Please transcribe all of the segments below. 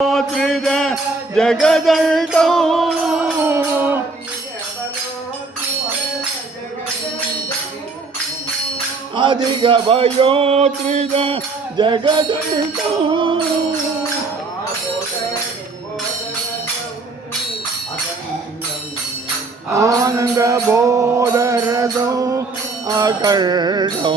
त्रिद जगदल्टौ अधिक भयो त्रिद जगदल्टौ आनंद बोध रसौ अकर्णौ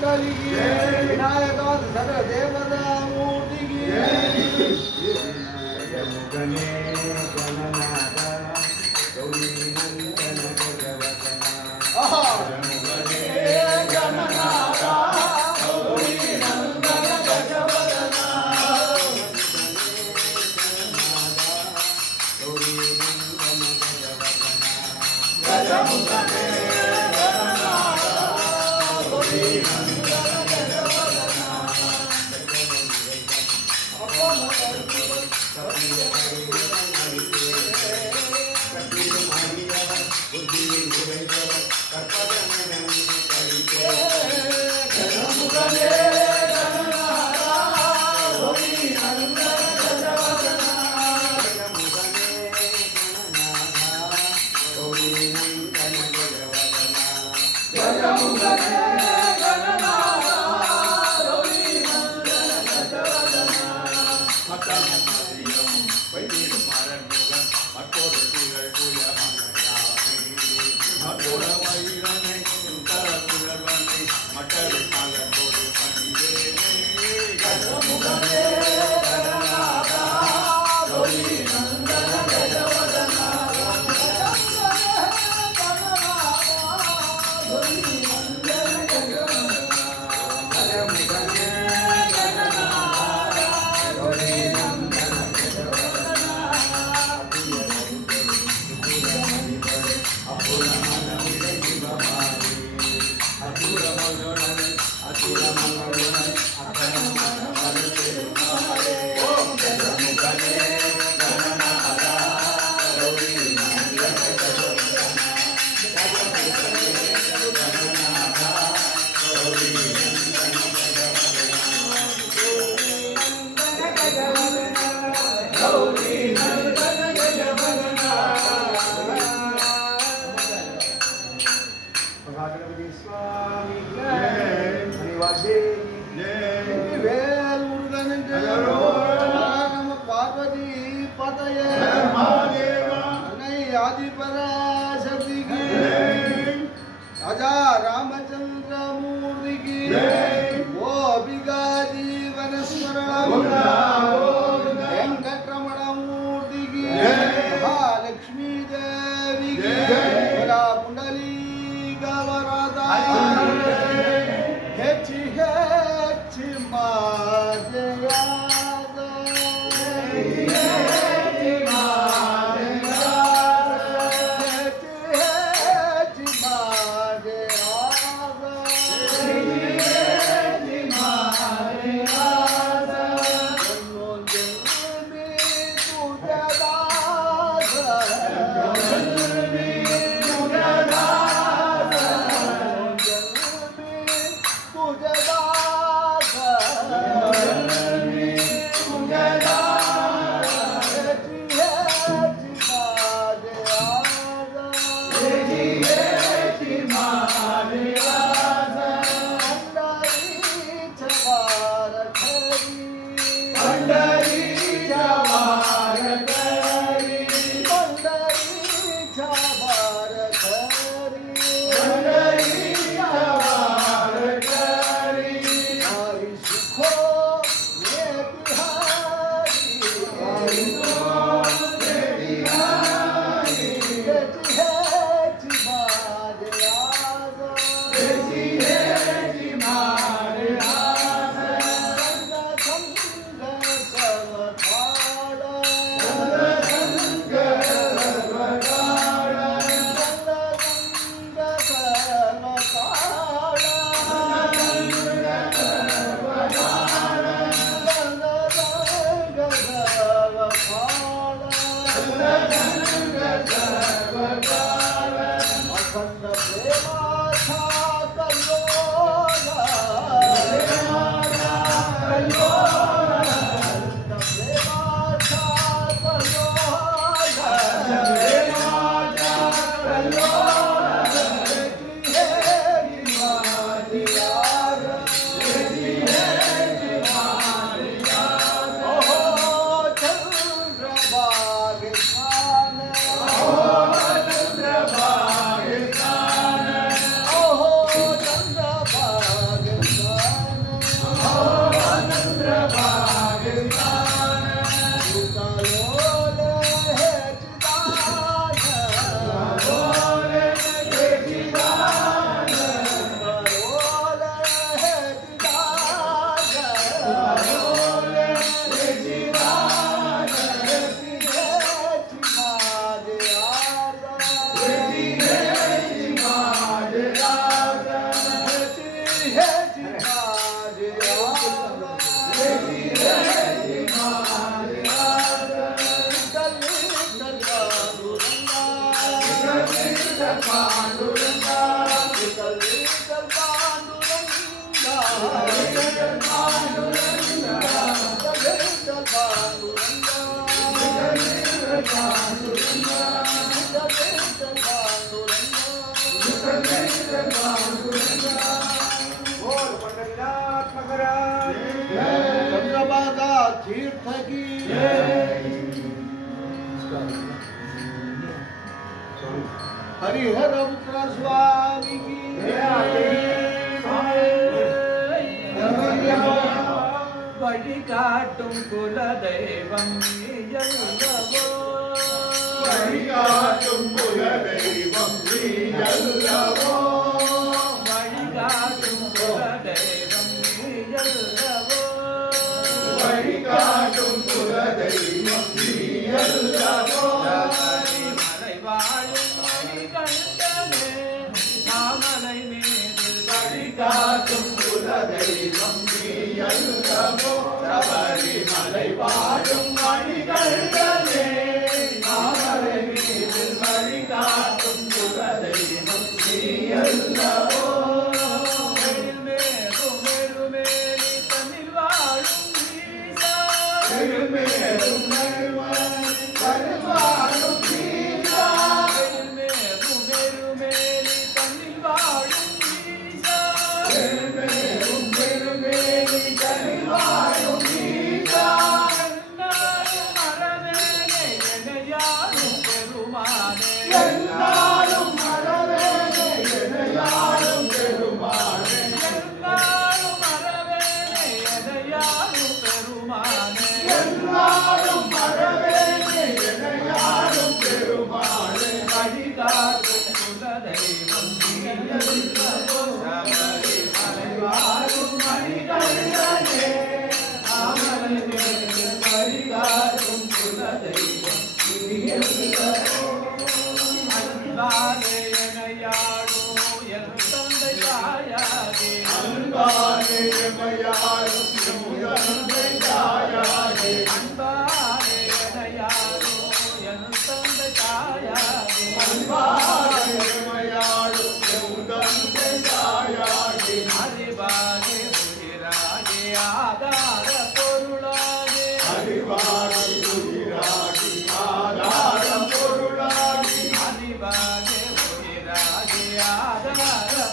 ಕುಂಡಲಿಗೆ ವಿನಾಯಕ ಸಕಲ ದೇವತಾ ಮೂರ್ತಿಗೆ ಗಣೇ ಗಣನಾಥ ಗೌರಿ ನಂದನ ಭಗವತನ ಗಣನಾಥ ಗೌರಿ ನಂದನ ಭಗವತನ ಗೌರಿ ನಂದನ ಭಗವತನ ಗಜಮುಖನೇ ಗಣನಾಥ ಗೌರಿ ನಂದನ ಭಗವತನ राजा रामचंद्र मूर्ति की वो अभिगा जीवन स्मरण वेंकटरमण मूर्ति की महालक्ष्मी देवी की बोला पुंडली गवराधा हेची हेची माजया चंद्रभागा तीर्थ की हरिहर पुत्र स्वामी की வழிகாட்டும் குலதெய்வம் நீயல்லவோ வழிகாட்டும் குலதெய்வம் நீயல்லவோ வழிகாட்டும் குலதெய்வம் நீயல்லவோ வழிகாட்டும் குலதெய்வம் நீயல்லவோ மலை வாழும் மணிகண்டனே மாமலை மீது வழிகாட்டும் குலதெய்வம் நீயல்லவோ சபரிமலை வாழும் மணிகண்டனே மாமலை மீது வழிகாட்டும் குலதெய்வம் நீயல்லவோ மேலுமேலி தன்னில் வாழும் ஈசா மேலும் வாழும் நீசா மேலுமேலி தன்னில் வாழும் ஈசா மேலும் தனில் வாழும் நீசா என்னாலும் மரவேலே எனையாளும் பெருமானே எல்லாரும் மறவேனே எனையாளும் பெருமானே என்னாலும் மரவேலே எனையாளும் பெருமானே எல்லாரும் மறவேனே எனையாளும் பெருமானே வழிகாட்டும் குலதெய்வம் நீயல்லவோ சபரிமலை வாழும் மணிகண்டனே மாமலை மீது வழிகாட்டும் குலதெய்வம் நீயல்லவோ அன்பாலே எனையாளும் என் தந்தை தாயாகே அன்பானே எமையாளும் எமுதன்மை தாயாகே அன்பாலே எனையாளும் என் தந்தை தாயாகே அன்பானே எமையாளும் எமுதன்மை தாயாகே அறிவாகே உயிராகே ஆதார பொருளாகே அறிவாகி உயிராகி ஆதாரம் பொருளாகி அறிவாகே உயிராகே ஆதார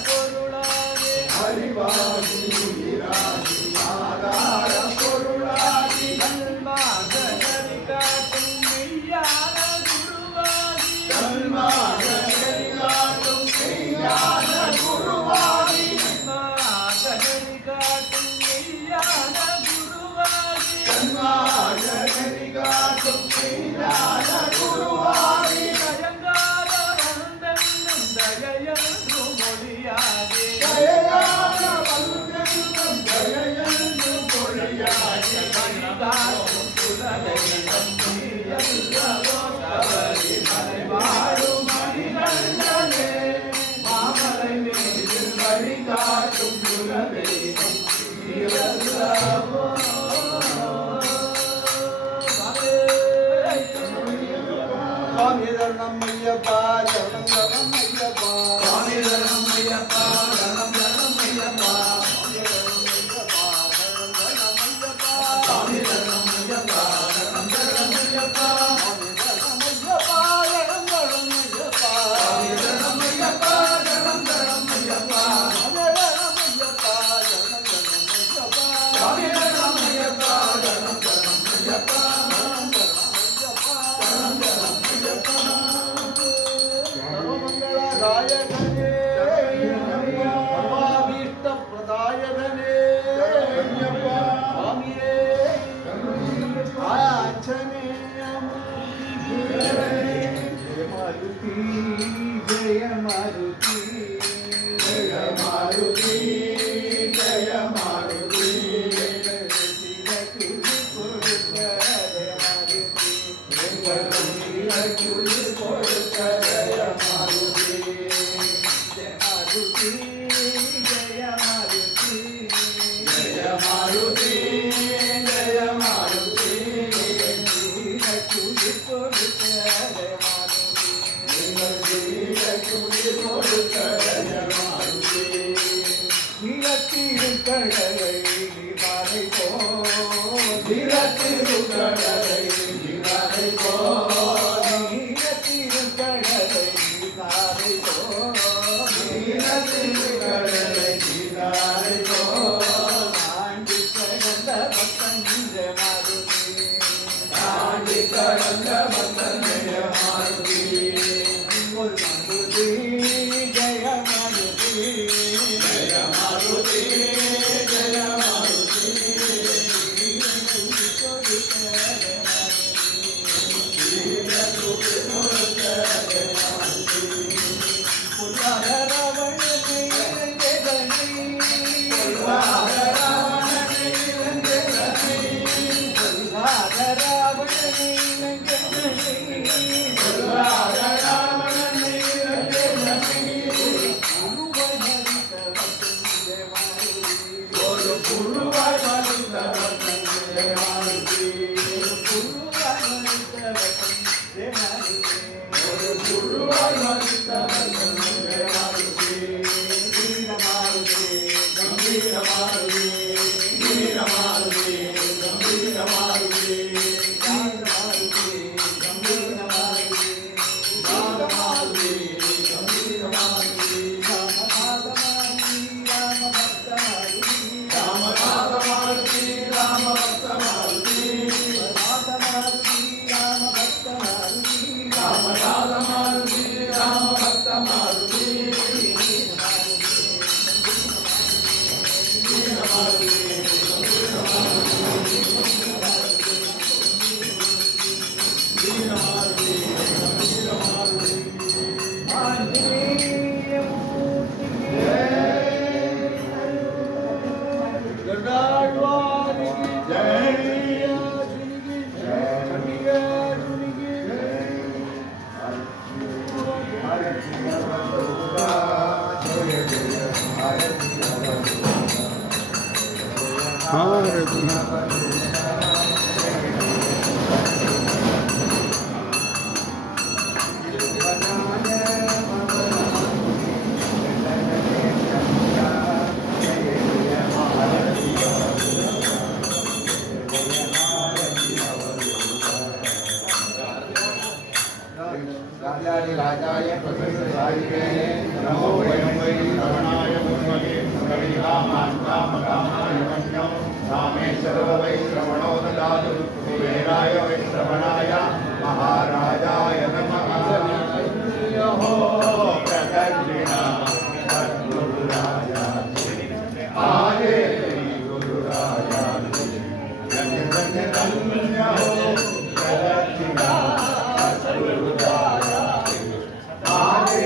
பொருளாகே அறிவாகி உயிராகி ஆதாரம் பொருளாகி அன்பாக கதி காட்டும் மெய்யான குருவாகி தன்மாக நெறிகாட்டும் மெய்ஞான குருவாகி அன்பாக கதி காட்டும் மெய்யான குருவாகி தன்மாக நெறிகாட்டும் மெய்ஞான குருவாகி தயங்காத வந்தென்னும் தகையென்றும் மொழியாகே தயையான வல்லென்றும் தயையென்றும் பொழியாகி வழிகாட்டும் குலதெய்வம் நீயல்லவோ சபரிமலை வாழும் மணிகண்டனே மாமலை மீது வழிகாட்டும் குலதெய்வம் நீயல்லவோ स्वामी धर्म अय्यप्पा शरणं शरणं अय्यप्पा स्वामी शरणं अय्यप्पा शरणं शरणं अय्यप्पा स्वामी शरणं अय्यप्पा शरणं शरणं अय्यप्पा स्वामी शरणं अय्यप्पा शरणं शरणं अय्यप्पा स्वामी शरणं अय्यप्पा शरणं शरणं अय्यप्पा सर्वमङ्गलदायकने सर्वाभीष्टप्रदायकने स्वामिये आञ्जनेयमूर्ति जय मारुति जय मारुति जय मारुति நீலக்கு திருக்கடலை நீராடை போ திருக்கடலை நீராடை போ திருக்கடலை நீராடை போ திருக்கடலை நீராடை போ தாண்டி கடந்த பத்தஞ்ச மாருதி தாண்டி கடந்த பத்தஞ்ச மாருதி ஒரு மாருதி ஜெய மாருதி ஜெய மாருதி ஜெய மாருதி राजाय नमो वयं वै रमणाय गुरुमगे कविकामान्कामकामाय वन्द्यं रामेश्वर वै श्रवणो ददातु कुबेराय वै श्रवणाय महाराजाय नमः प्रदक्षिणा सद्गुरुराया आगे गुरुराया धन्य धन्य धन्य हो प्रदक्षिणा सद्गुरुराया आगे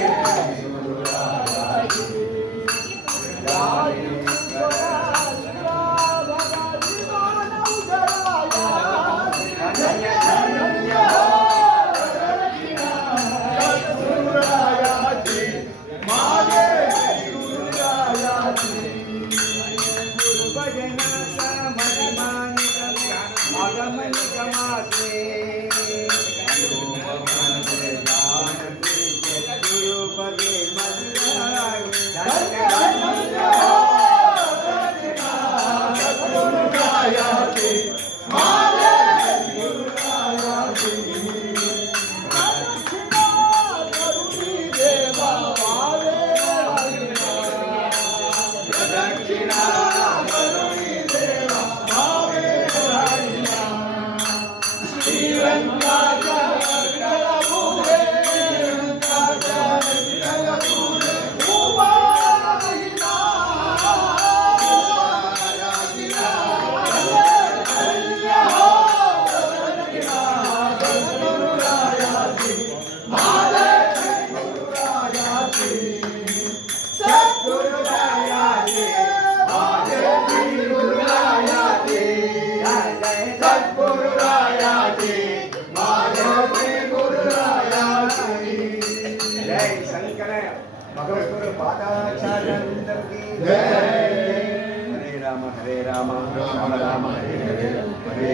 हरे राम राम राम हरे हरे हरे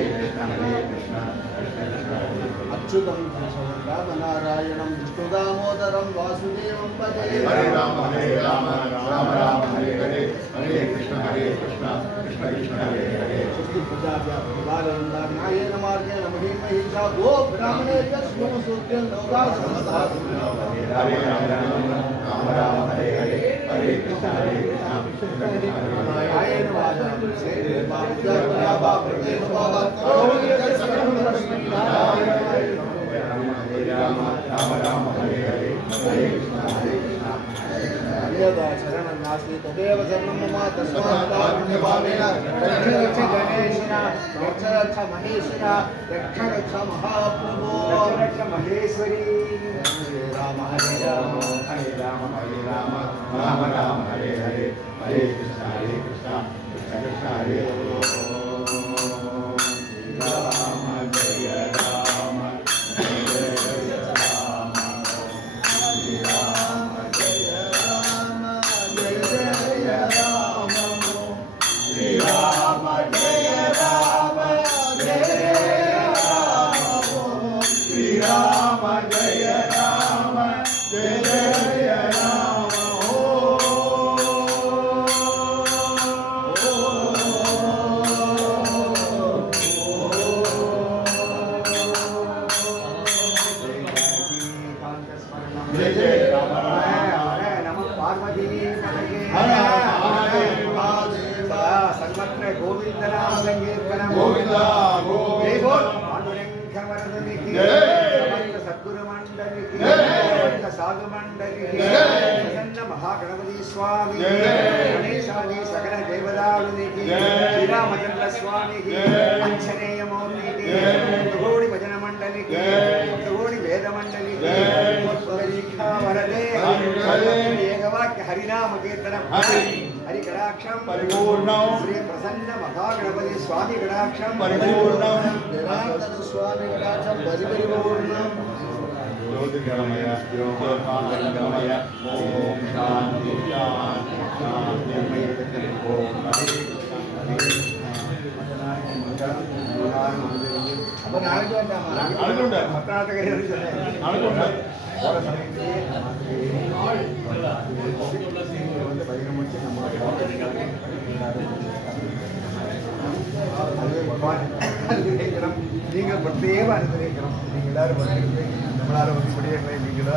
कृष्ण अच्युतं रामनारायणं विष्णुदामोदरं वासुदेवं भजे हरे राम राम राम हरे हरे हरे कृष्ण न्यायेन मार्गेण महिषा गो ब्राह्मणेभ्यः श्रुणु सूक्तं लोकाः समस्ताः हरे राम राम हरे हरे हरे कृष्ण न्यायेन वाचनं सेवे बाबुजा बाबुदेव बाबा करोमि हरे राम राम हरे हरे हरे कृष्ण यदा शरणं नास्ति तदेव शरणं मम तस्मात् कारुण्यभावेन रक्ष गणेशेन रक्ष महेशेन रक्ष महाप्रभो रक्ष महेश्वरी राम हरे राम हरे राम राम राम हरे हरे हरे कृष्ण कृष्ण कृष्ण हरे राम जय राम जय राम श्री राम जय राम जय राम श्री राम जय राम जय राम जय जय राम हरे नमः पार्वती हर महादेव सर्वत्र गोविंद नाम संकीर्तनम गोविंदा जय बोल गोविंदा पांडुरंग वरदनि की जय। समस्त सद्गुरु मंडली की जय। समस्त साधु मंडली की जय। प्रसन्न महागणपति स्वामी जय। गणेशादि सकल देवताओं की जय। श्री रामचंद्र स्वामी की जय। अंजनेय मूर्ति की जय। सप्तकोटि भजन मंडली की जय। सप्तकोटि वेद मंडली की जय। परीक्षा वरदे हरे। एकवाक्य हरिनाम कीर्तनम हरि। हरि कटाक्षम परिपूर्णं श्री प्रसन्न महागणपति स्वामी कटाक्षम परिपूर्णं जनार्दन स्वामी कटाक्षम परिपूर्णम ज्योतिर्गमय ज्योतिर्गमय ओम शांति शांति शांति ओम हरे அப்ப நாளைக்கு வேண்டாமா நாளைக்கு பத்தாயிரத்து கையில் சொன்னேன் நாளைக்கு போற சமயத்திலேயே வந்து பதினொன்று முடிச்சு நம்ம அனுகிரகிக்கிறோம் நீங்கள் பிரத்யேக அனுகிரகிக்கிறோம் நீங்கள் எல்லாரும் வந்து நம்மளால வந்து முடியவில்லை நீங்களா